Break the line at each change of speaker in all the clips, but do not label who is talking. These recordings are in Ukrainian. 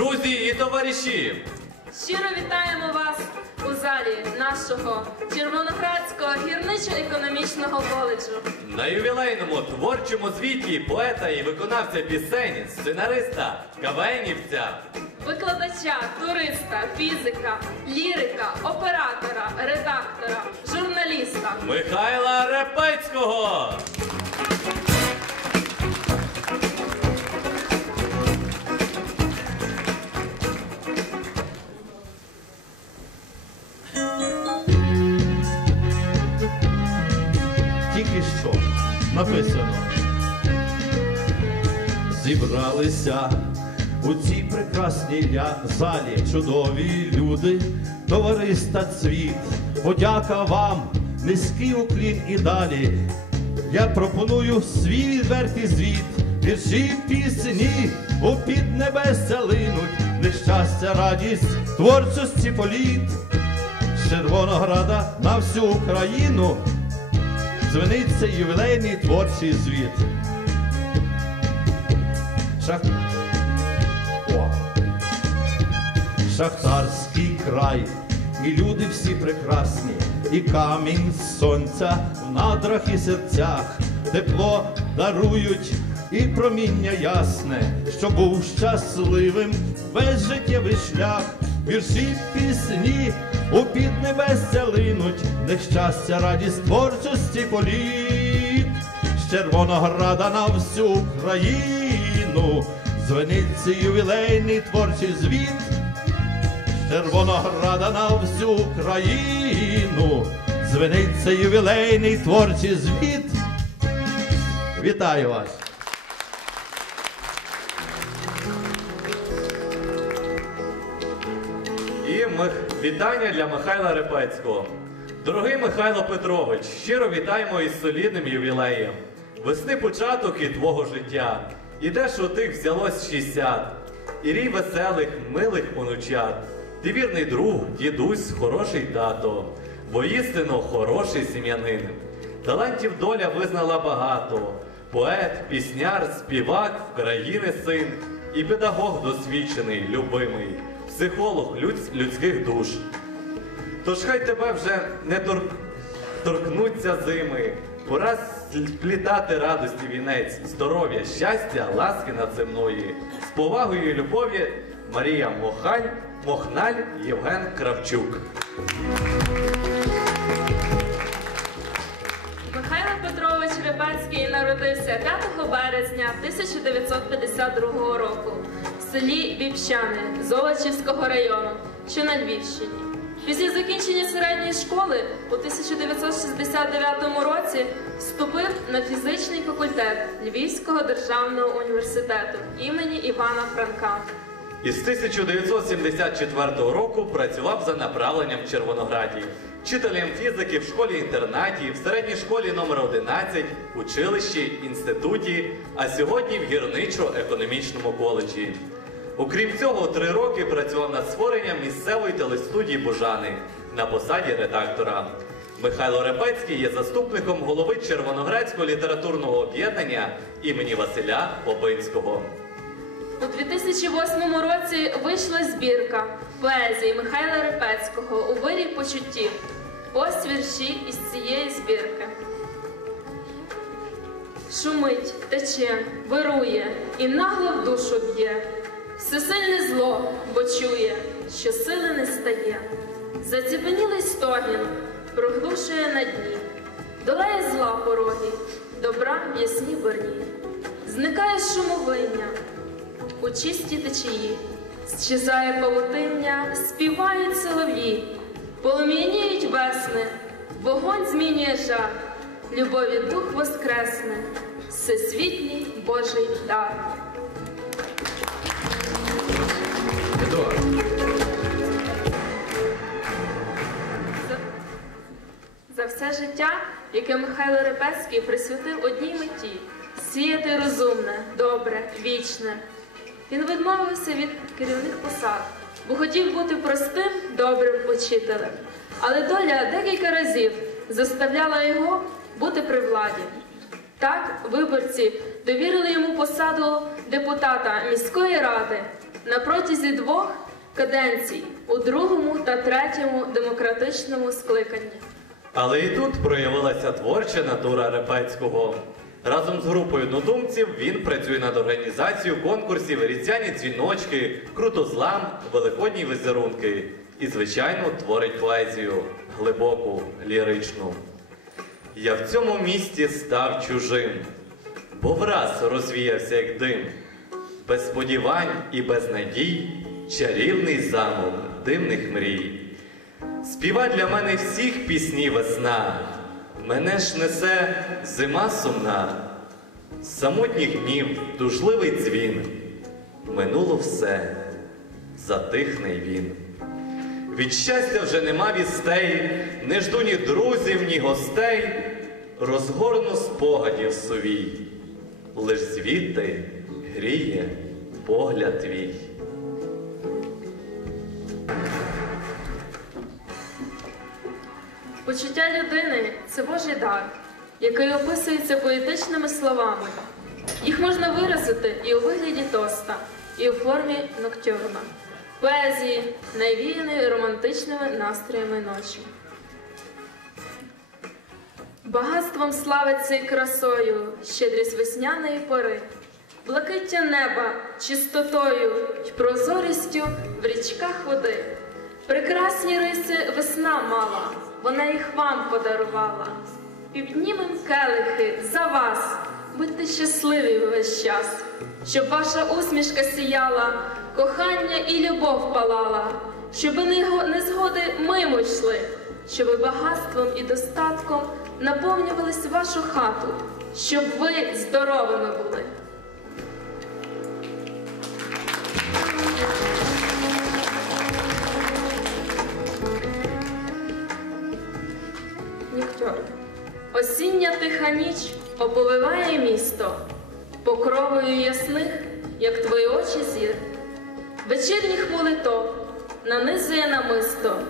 Друзі і товариші,
Щиро вітаємо вас у залі нашого Червоноградського гірничо-економічного коледжу.
на ювілейному творчому звіті поета і виконавця пісень, сценариста, кавенівця,
Викладача, туриста, фізика, лірика, оператора, редактора, журналіста.
Михайла Репецького.
Написано. Зібралися у цій прекрасній залі чудові люди, товариста цвіт. Подяка вам, низький уклін і далі. Я пропоную свій відвертий звіт, вірші пісні у піднебесця линуть, нещастя, радість, творчості політ. З Червонограда на всю Україну дзвениться ювілейний творчий звіт. Шах... Шахтарський край, і люди всі прекрасні, і камінь сонця в надрах і серцях, тепло дарують і проміння ясне, що був щасливим весь життєвий шлях, вірші пісні у піднебесця линуть, нещастя, радість творчості політ з Червонограда на всю Україну, дзвениться ювілейний творчий звіт, з Червонограда на всю Україну, дзвениться ювілейний творчий звіт. Вітаю вас!
Ми... вітання для Михайла Репецького. Дорогий Михайло Петрович, щиро вітаємо із солідним ювілеєм. Весни початок і твого життя. І де ж у тих взялось 60. І рій веселих, милих онучат. Ти вірний друг, дідусь, хороший тато, воістину хороший сім'янин. Талантів доля визнала багато. Поет, пісняр, співак, країни син і педагог досвідчений, любимий, психолог людсь- людських душ. Тож хай тебе вже не тор... торкнуться зими. Пора сплітати радості вінець, здоров'я, щастя, ласки надземної. З повагою і любові Марія Мохань, Мохналь, Євген Кравчук.
Михайло Петрович Рибацький народився 5 березня 1952 року селі Бібщани Золочівського району, що на Львівщині. Після закінчення середньої школи у 1969 році вступив на фізичний факультет Львівського державного університету імені Івана Франка.
Із 1974 року працював за направленням Червонограді, вчителем фізики в школі-інтернаті, в середній школі номер 11 училищі, інституті, а сьогодні в гірничо-економічному коледжі. Окрім цього, три роки працював над створенням місцевої телестудії Бужани на посаді редактора. Михайло Репецький є заступником голови Червоноградського літературного об'єднання імені Василя Бобинського.
У 2008 році вийшла збірка поезії Михайла Репецького у вирі почуттів. Ось вірші із цієї збірки. Шумить, тече, вирує і нагло в душу б'є. Всесильне зло, бо чує, що сили не стає. Заціпенілий стогін проглушує на дні, долає зла пороги, добра в ясні борні. Зникає шумовиння, у чисті течії, щезає павутиння, співають солов'ї, полум'яніють весни, вогонь змінює жар, любові дух воскресне, всесвітній Божий дар. Життя, яке Михайло Репецький присвятив одній меті сіяти розумне, добре, вічне. Він відмовився від керівних посад, бо хотів бути простим, добрим учителем. Але доля декілька разів заставляла його бути при владі. Так, виборці довірили йому посаду депутата міської ради на протязі двох каденцій у другому та третьому демократичному скликанні.
Але і тут проявилася творча натура Репецького. Разом з групою однодумців він працює над організацією конкурсів різдвяні дзвіночки, крутозлам, великодні візерунки і, звичайно, творить поезію глибоку, ліричну. Я в цьому місті став чужим, бо враз розвіявся як дим. Без сподівань і без надій, чарівний замок дивних мрій. Співа для мене всіх пісні весна, мене ж несе зима сумна, самотніх днів тужливий дзвін, минуло все, затихне й він. Від щастя вже нема вістей, не жду ні друзів, ні гостей, розгорну спогадів совій, лиш звідти гріє погляд твій.
Почуття людини це Божий дар, який описується поетичними словами. Їх можна виразити і у вигляді тоста, і у формі ноктюрна, поезії, навіяної романтичними настроями ночі. Багатством славиться і красою, щедрість весняної пори, блакиття неба, чистотою й прозорістю в річках води. Прекрасні риси весна мала, вона їх вам подарувала. Піднімем келихи за вас, будьте щасливі весь час, щоб ваша усмішка сіяла, кохання і любов палала, щоб не- незгоди мимо йшли, щоб багатством і достатком наповнювались вашу хату, щоб ви здоровими були. Осіння тиха ніч оповиває місто, покровою ясних, як твої очі зір. Вечірніх молитов нанизує намисто,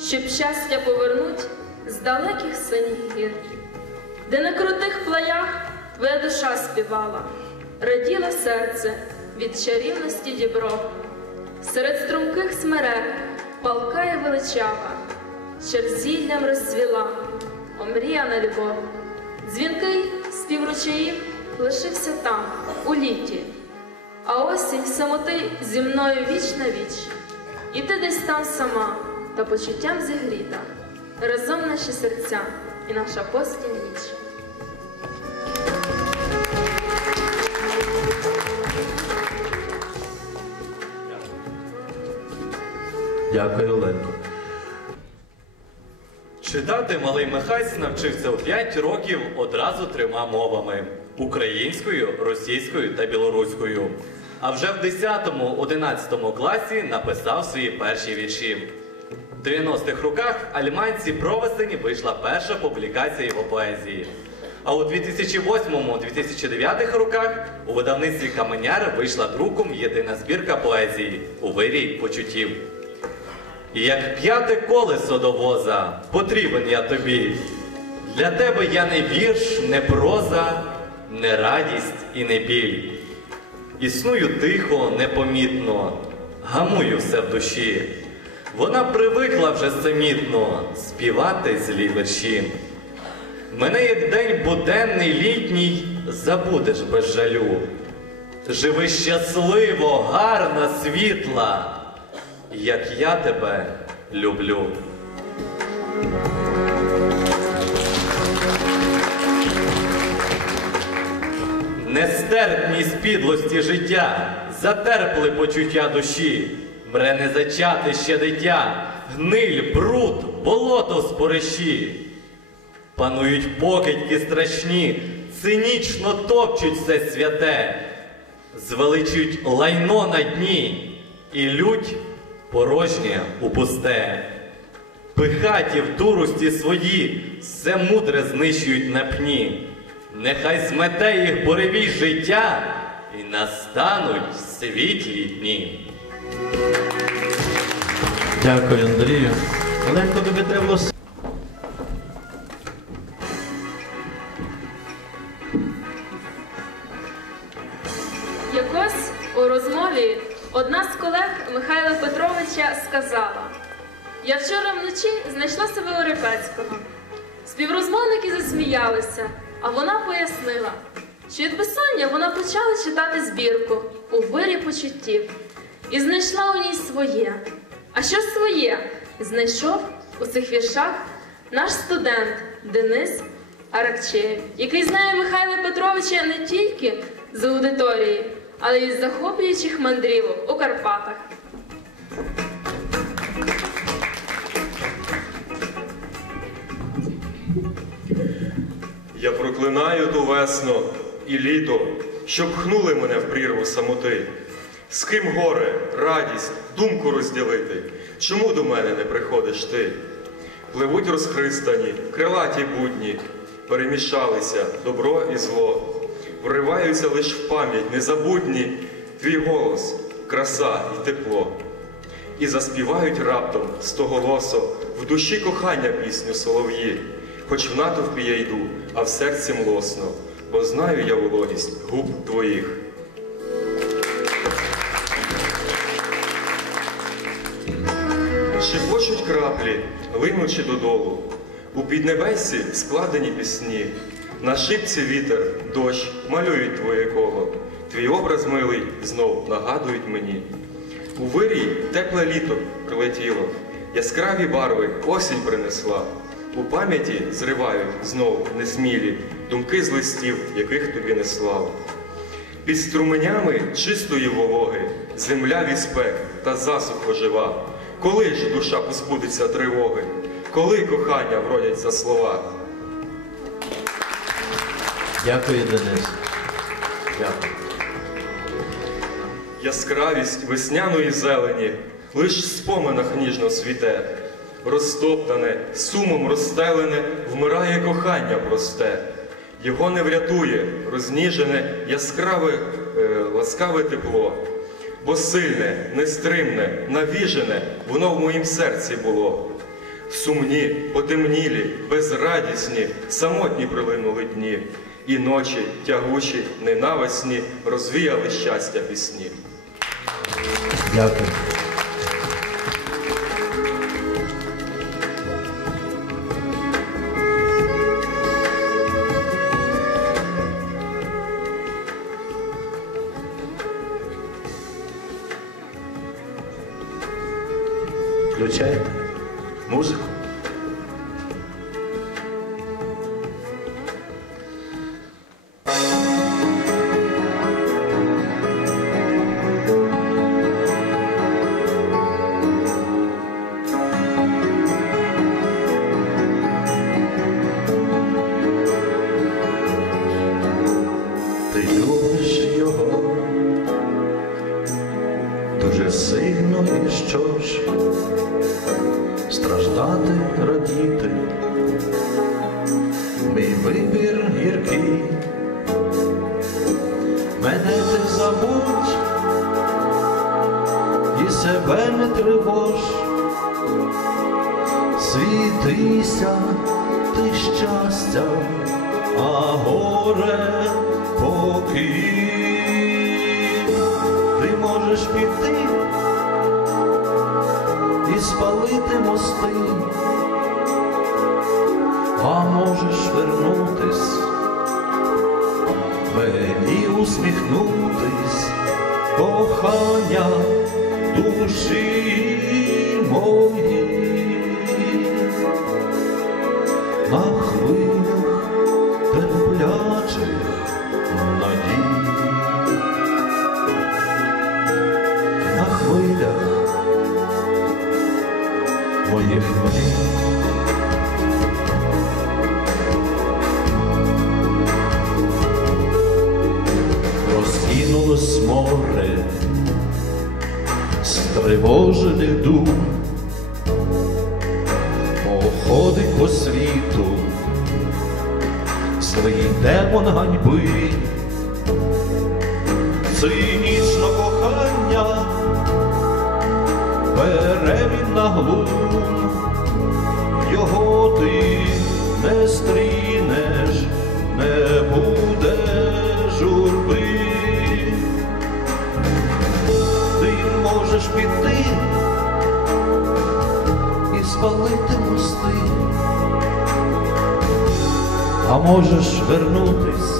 щоб щастя повернуть з далеких синіх гір, де на крутих плаях твоя душа співала, раділо серце від чарівності дібро. Серед струнких смерек палкає величава, черзіллям розцвіла, омріяна любов. Дзвінкий співручаїв лишився там, у літі, а осінь самоти зі мною віч на віч. І ти десь там сама, та почуттям зігріта, разом наші серця і наша постіль ніч.
Дякую, Оленко.
Читати малий Михась навчився у 5 років одразу трьома мовами: українською, російською та білоруською. А вже в 10-11 класі написав свої перші вірші. В 90-х роках Альманці Провесені вийшла перша публікація його поезії. А у 2008-2009 роках у видавництві Каменяр вийшла друком єдина збірка поезії у вирій почуттів. Як п'яте колесо до воза, потрібен я тобі. Для тебе я не вірш, не проза, не радість і не біль. Існую тихо, непомітно, гамую все в душі. Вона привикла вже самітно співати злі вірші. Мене як день буденний літній забудеш без жалю. Живи щасливо, гарна, світла, як я тебе люблю. Нестерпність підлості життя, затерпли почуття душі, мре не зачати ще дитя, гниль, бруд, болото спориші. Панують покидьки страшні, цинічно топчуть все святе, звеличують лайно на дні і лють порожнє у пусте. Пихаті в дурості свої все мудре знищують на пні. Нехай змете їх буревій життя і настануть світлі дні.
Дякую, Андрію. Оленко, тобі треба
Михайла Петровича сказала: Я вчора вночі знайшла себе у Репецького. Співрозмовники засміялися, а вона пояснила, що від безсоння вона почала читати збірку у вирі почуттів і знайшла у ній своє. А що своє знайшов у цих віршах наш студент Денис Аракчеєв, який знає Михайла Петровича не тільки з аудиторії, але й з захоплюючих мандрівок у Карпатах.
Я проклинаю ту весну і літо, що пхнули мене в прірву самоти. З ким горе, радість, думку розділити, чому до мене не приходиш ти? Пливуть розхристані, крилаті будні, перемішалися добро і зло, вриваються лиш в пам'ять незабутні твій голос, краса і тепло. І заспівають раптом стоголосо в душі кохання пісню солов'ї, хоч в натовпі я йду, а в серці млосно, бо знаю я вологість губ твоїх. Шепочуть краплі, линучи додолу, у піднебесі складені пісні, на шипці вітер, дощ малюють твоє коло, твій образ милий знов нагадують мені. У вирій тепле літо прилетіло, яскраві барви осінь принесла. У пам'яті зривають знов несмілі думки з листів, яких тобі не слава. Під струменями чистої вологи, земля від спек та засухо жива. Коли ж душа позбудеться тривоги, коли кохання вродяться слова?
Дякую, Денис. Дякую.
Яскравість весняної зелені лиш в споминах ніжно світе, розтоптане, сумом розстелене, вмирає кохання просте. Його не врятує розніжене, яскраве, е, ласкаве тепло, бо сильне, нестримне, навіжене воно в моїм серці було. Сумні, потемнілі, безрадісні, самотні прилинули дні, і ночі, тягучі, ненависні, розвіяли щастя пісні.
Дякую. Включай музику. Дуже сильно і що ж? Страждати, радіти, мій вибір гіркий, мене ти забудь. І себе не тривож, світися ти щастя, а горе покинь. Можеш піти і спалити мости, а можеш вернутись, мені усміхнутись, кохання душі моїй моїх мрій. Розкинулось море стривожених дум, походить по світу, злий демон ганьби, цинічно кохання бере він на глум, його ти не стрінеш, не буде журби. Ти можеш піти і спалити мости, а можеш вернутись,